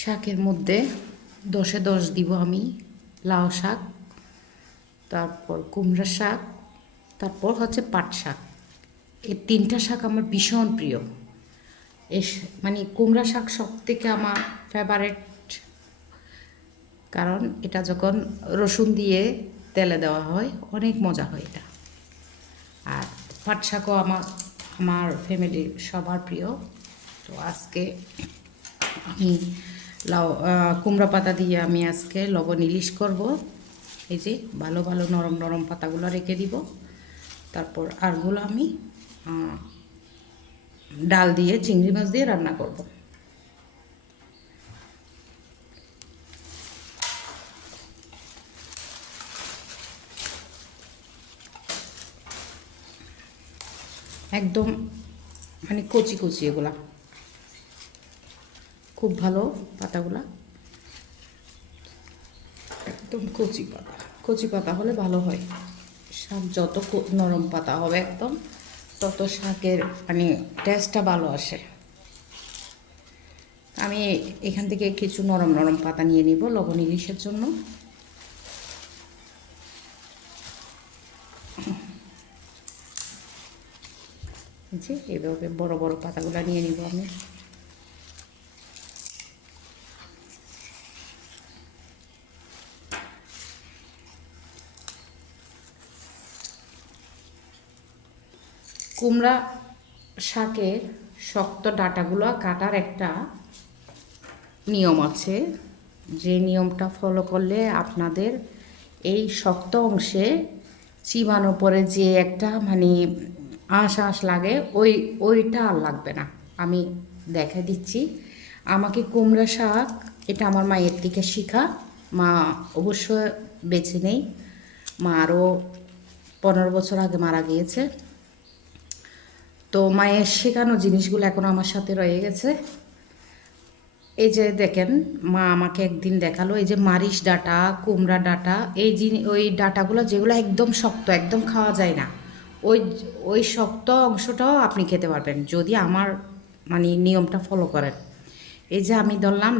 শাকের মধ্যে 10-এ 10 দিব আমি। লাউ শাক, তারপর কুমড়া শাক, তারপর হচ্ছে পাট শাক। এই 3টা শাক আমার ভীষণ প্রিয়। মানে কুমড়া শাক সব থেকে আমার ফেভারেট, কারণ এটা যখন রসুন দিয়ে তেলে দেওয়া হয় অনেক মজা হয় এটা। আর পাট শাকও আমার আমার ফ্যামিলির সবার প্রিয়। তো আজকে আমি কুমড়া পাতা দিয়ে আমি আজকে লবণ ইলিশ করব। এই যে ভালো ভালো নরম নরম পাতাগুলো রেখে দিব, তারপর আরগুলো আমি ডাল দিয়ে চিংড়ি মাছ দিয়ে রান্না করব। একদম মানে কচি কচি এগুলা, খুব ভালো পাতাগুলা, একদম কচি পাতা। কচি পাতা হলে ভালো হয়। শাক যত নরম পাতা হবে একদম, তত শাকের মানে টেস্টটা ভালো আসে। আমি এখান থেকে কিছু নরম নরম পাতা নিয়ে নিব লবণ ইলিশের জন্য। যে এভাবে বড় বড় পাতাগুলো নিয়ে নিব আমি। কুমড়া শাকের শক্ত ডাঁটাগুলো কাটার একটা নিয়ম আছে, যে নিয়মটা ফলো করলে আপনাদের এই শক্ত অংশে চিবানোর পরে যে একটা মানে আঁশ আঁশ লাগে ওইটা আর লাগবে না। আমি দেখা দিচ্ছি। আমাকে কুমড়া শাক এটা আমার মায়ের থেকে শেখা। মা অবশ্য বেঁচে নেই, মা আরও 15 বছর আগে মারা গিয়েছে। তো মায়ের শেখানো জিনিসগুলো এখন আমার সাথে রয়ে গেছে। এই যে দেখেন, মা আমাকে একদিন দেখালো এই যে মারিচ ডাঁটা, কুমড়া ডাঁটা, ওই ডাঁটাগুলো যেগুলো একদম শক্ত, একদম খাওয়া যায় না, ওই ওই শক্ত অংশটাও আপনি খেতে পারবেন যদি আমার মানে নিয়মটা ফলো করেন। এই যে আমি ধরলাম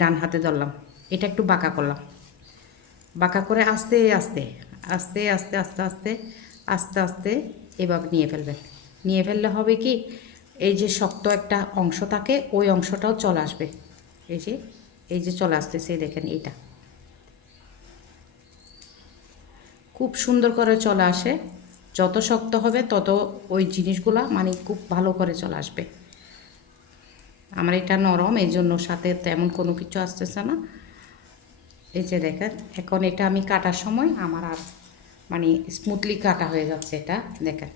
ডান হাতে ধরলাম, এটা একটু বাঁকা করলাম, বাঁকা করে আস্তে আস্তে আস্তে আস্তে আস্তে আস্তে আস্তে আস্তে এভাবে নিয়ে ফেলবেন। নিয়ে ফেললে হবে কি, এই যে শক্ত একটা অংশ থাকে ওই অংশটাও চলে আসবে। এই যে চলে আসতেছে, দেখেন এটা খুব সুন্দর করে চলে আসে। যত শক্ত হবে তত ওই জিনিসগুলা মানে খুব ভালো করে চলে আসবে। আমার এটা নরম, এই জন্য সাথে তেমন কোনো কিছু আসতেছে না। এই যে দেখেন, এখন এটা আমি কাটার সময় আমার আর মানে স্মুথলি কাটা হয়ে যাচ্ছে। এটা দেখেন,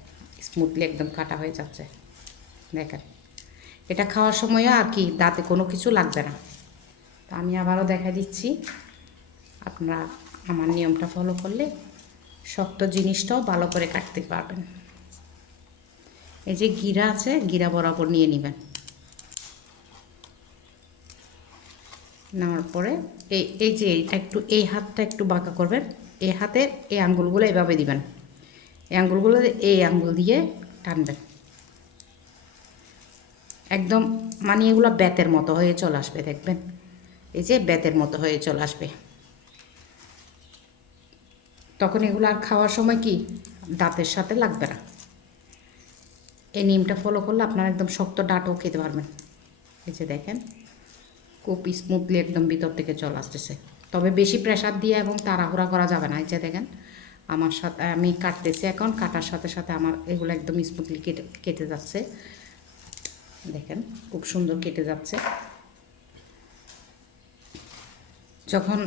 স্মুথলি একদম কাটা হয়ে যাচ্ছে। দেখেন, এটা খাওয়ার সময়ও আর কি দাঁতে কোনো কিছু লাগবে না। তো আমি আবারও দেখা দিচ্ছি, আপনারা আমার নিয়মটা ফলো করলে শক্ত জিনিসটাও ভালো করে কাটতে পারবেন। এই যে গিরা আছে, গিরা বরাবর নিয়ে নেবেন। নেওয়ার পরে এই যে একটু এই হাতটা একটু বাঁকা করবেন, এই হাতের এই আঙ্গুলগুলো এভাবে দিবেন, এই আঙ্গুলগুলো এই আঙ্গুল দিয়ে টানবেন। একদম মানে এগুলো বেতের মতো হয়ে চলে আসবে, দেখবেন এই যে বেতের মতো হয়ে চলে আসবে। তখন এগুলো আর খাওয়ার সময় কি দাঁতের সাথে লাগবে না। এই নিয়মটা ফলো করলে আপনারা একদম শক্ত ডাঁটও খেতে পারবেন। এই যে দেখেন, খুব স্মুথলি একদম ভিতর থেকে চলে আসতেছে। তবে বেশি প্রেশার দিয়ে এবং তাড়াহুড়া করা যাবে না। এই যে দেখেন, আমার সাথে আমি কাটতেছি, এখন কাটার সাথে সাথে আমার এগুলো একদম স্মুথলি কেটে কেটে যাচ্ছে। দেখেন খুব সুন্দর কেটে যাচ্ছে। যখন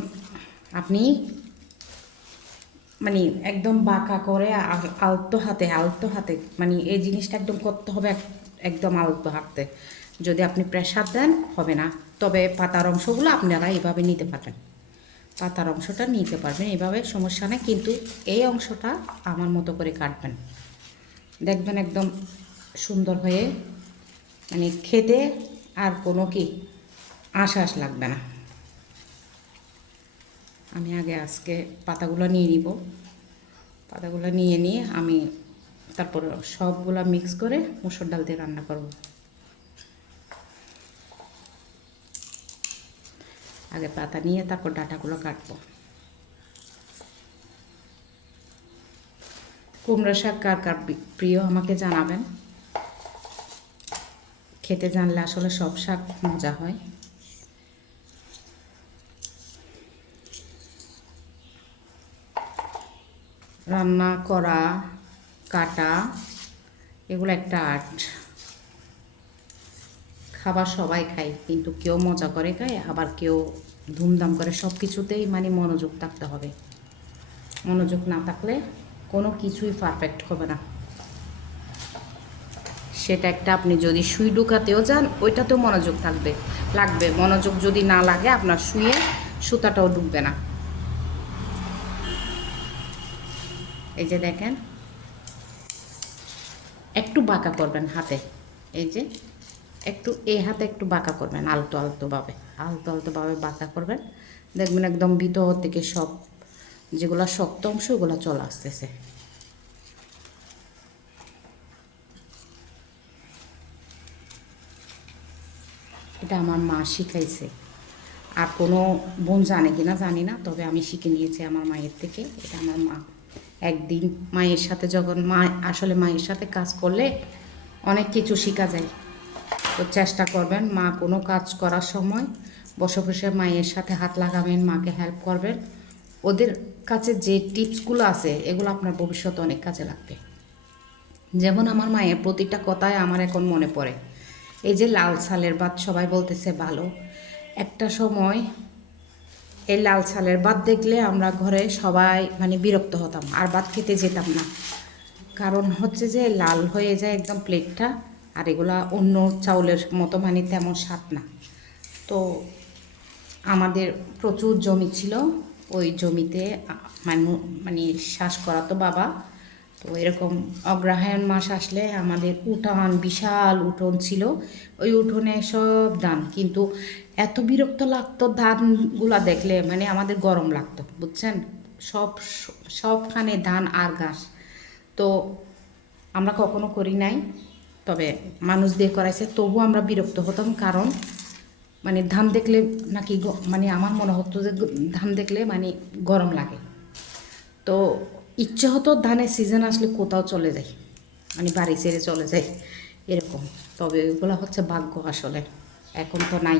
আপনি মানে একদম বাঁকা করে আলতো হাতে মানে এই জিনিসটা একদম করতে হবে, একদম আলতো হাতে। যদি আপনি প্রেশার দেন হবে না। তবে পাতার অংশগুলো আপনারা এইভাবে নিতে পারবেন, পাতার অংশটা নিতে পারবেন এইভাবে, সমস্যা নেই। কিন্তু এই অংশটা আমার মতো করে কাটবেন, দেখবেন একদম সুন্দর হয়ে মানে খেতে আর কোনো কি আঁশ লাগবে না। আমি আজকে পাতাগুলো নিয়ে নিব। পাতাগুলো নিয়ে আমি তারপর সবগুলা মিক্স করে মসুর ডাল দিয়ে রান্না করব। আগে পাতা নিয়ে তারপর ডাঁটাগুলো কাটবো। কুমড়া শাক কার কার প্রিয় আমাকে জানাবেন। খেতে জানলে আসলে সব শাক মজা হয়। রান্না করা, কাটা, এগুলো একটা আর্ট। খাবার সবাই খায়, কিন্তু কেউ মজা করে খায়, আবার কেউ ধুমধাম করে। সব কিছুতেই মানে মনোযোগ থাকতে হবে। মনোযোগ না থাকলে কোনো কিছুই পারফেক্ট হবে না। সেটা একটা, আপনি যদি সুই ঢুকাতেও যান ওইটাতেও মনোযোগ লাগবে। মনোযোগ যদি না লাগে আপনার সুইয়ে সুতাটাও ঢুকবে না। এই যে দেখেন, একটু বাঁকা করবেন হাতে, এই যে একটু এই হাতে একটু বাঁকা করবেন, আলতো আলতোভাবে বাঁকা করবেন। দেখবেন একদম ভিতর থেকে সব যেগুলো শক্ত অংশ ওগুলো চলে আসতেছে। এটা আমার মা শিখাইছে। আর কোনো বোন জানে কি না জানি না, তবে আমি শিখে নিয়েছি আমার মায়ের থেকে। এটা আমার মা একদিন মায়ের সাথে যখন আসলে মায়ের সাথে কাজ করলে অনেক কিছু শেখা যায়। তো চেষ্টা করবেন মা কোনো কাজ করার সময় বসে বসে মায়ের সাথে হাত লাগাবেন, মাকে হেল্প করবেন। ওদের কাছে যে টিপসগুলো আছে এগুলো আপনার ভবিষ্যতে অনেক কাজে লাগবে। যেমন আমার মায়ের প্রতিটা কথাই আমার এখন মনে পড়ে। এই যে লাল সালের ভাত সবাই বলতেছে ভালো, একটা সময় এই লাল সালের ভাত দেখলে আমরা ঘরে সবাই মানে বিরক্ত হতাম, আর ভাত খেতে যেতাম না। কারণ হচ্ছে যে লাল হয়ে যায় একদম প্লেটটা, আর এগুলা অন্য চাউলের মতো মানে তেমন স্বাদ না। তো আমাদের প্রচুর জমি ছিল, ওই জমিতে মানে চাষ করাতো বাবা। তো এরকম অগ্রহায়ণ মাস আসলে আমাদের উঠান, বিশাল উঠোন ছিল, ওই উঠোনে সব ধান। কিন্তু এত বিরক্ত লাগতো ধানগুলা দেখলে, মানে আমাদের গরম লাগতো, বুঝছেন। সব সবখানে ধান আর ঘাস। তো আমরা কখনো করি নাই, তবে মানুষ দিয়ে করাইছে, তবু আমরা বিরক্ত হতাম। কারণ মানে ধান দেখলে নাকি মানে আমার মনে হতো যে ধান দেখলে মানে গরম লাগে। তো ইচ্ছে হতো ধানের সিজন আসলে কোথাও চলে যাই, মানে বাড়ি ছেড়ে চলে যাই এরকম। তবে ওইগুলো হচ্ছে ভাগ্য আসলে। এখন তো নাই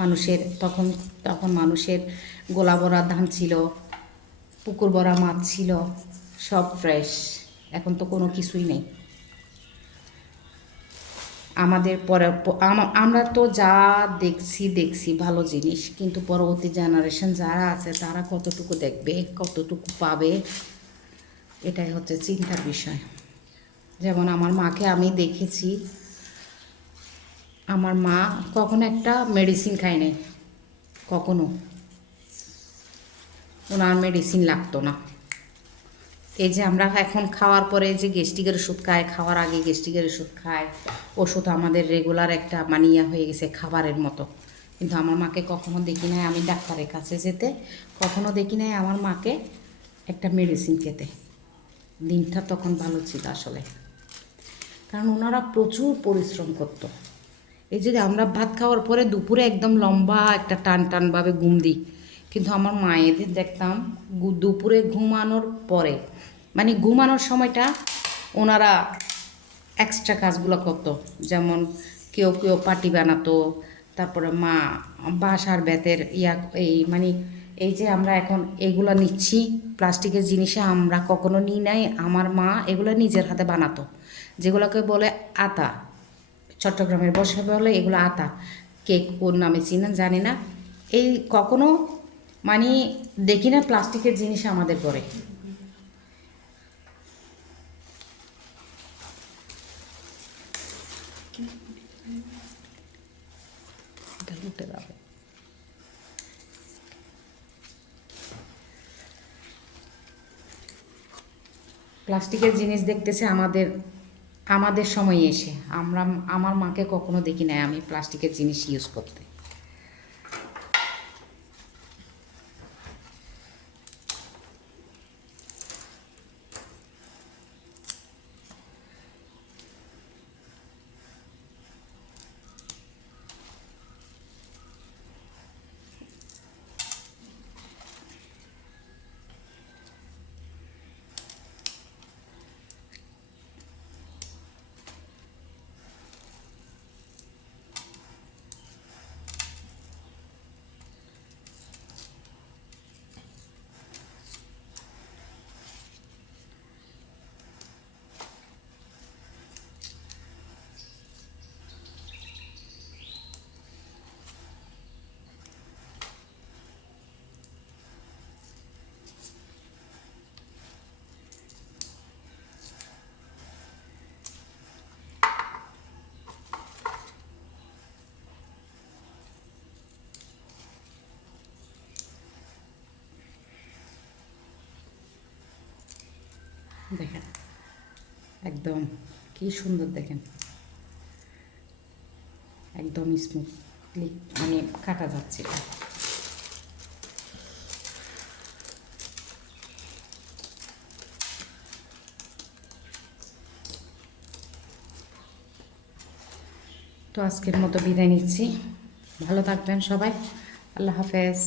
মানুষের, তখন তখন মানুষের গোলা ভরা ধান ছিল, পুকুর ভরা মাছ ছিল, সব ফ্রেশ। এখন তো কোনো কিছুই নেই। আমাদের পরে আমরা তো যা দেখছি ভালো জিনিস, কিন্তু পরবর্তী জেনারেশন যারা আছে তারা কতটুকু দেখবে, কতটুকু পাবে, এটাই হচ্ছে চিন্তার বিষয়। যেমন আমার মাকে আমি দেখেছি, আমার মা কখনো একটা মেডিসিন খায় নাই, কখনো ওনার মেডিসিন লাগতো না। এই যে আমরা এখন খাওয়ার পরে যে গ্যাস্ট্রিকের ওষুধ খাই, খাওয়ার আগে গ্যাস্ট্রিকের ওষুধ খাই, ওষুধ আমাদের রেগুলার একটা মানিয়া হয়ে গেছে খাবারের মতো। কিন্তু আমার মাকে কখনো দেখি নাই আমি ডাক্তারের কাছে যেতে, কখনো দেখি নাই আমার মাকে একটা মেডিসিন খেতে। দিনটা তখন ভালো ছিল আসলে, কারণ ওনারা প্রচুর পরিশ্রম করতো। এই যে আমরা ভাত খাওয়ার পরে দুপুরে একদম লম্বা একটা টানভাবে ঘুম দিই, কিন্তু আমার মায়েদের দেখতাম দুপুরে ঘুমানোর পরে মানে ঘুমানোর সময়টা ওনারা এক্সট্রা কাজগুলো করতো। যেমন কেউ কেউ পাটি বানাতো, তারপরে মা বাঁশ আর বেতের এই মানে এই যে আমরা এখন এগুলো নিচ্ছি প্লাস্টিকের জিনিসে, আমরা কখনো নিই নাই। আমার মা এগুলো নিজের হাতে বানাতো, যেগুলোকে বলে আতা। চট্টগ্রামের বসে বলে এগুলো আতা, কেক কোন নামে চিনেন জানি না। এই কখনো মানে দেখি না প্লাস্টিকের জিনিস আমাদের ঘরে। প্লাস্টিকের জিনিস দেখতেছে আমাদের আমাদের সময়ে এসে। আমার মাকে কখনো দেখি নাই আমি প্লাস্টিকের জিনিস ইউজ করতে। দেখেন একদম কি সুন্দর, দেখেন একদম স্মুথলি মানে কাটা যাচ্ছে এটা। তো আজকের মতো বিদায় নিচ্ছি, ভালো থাকবেন সবাই, আল্লাহ হাফেজ।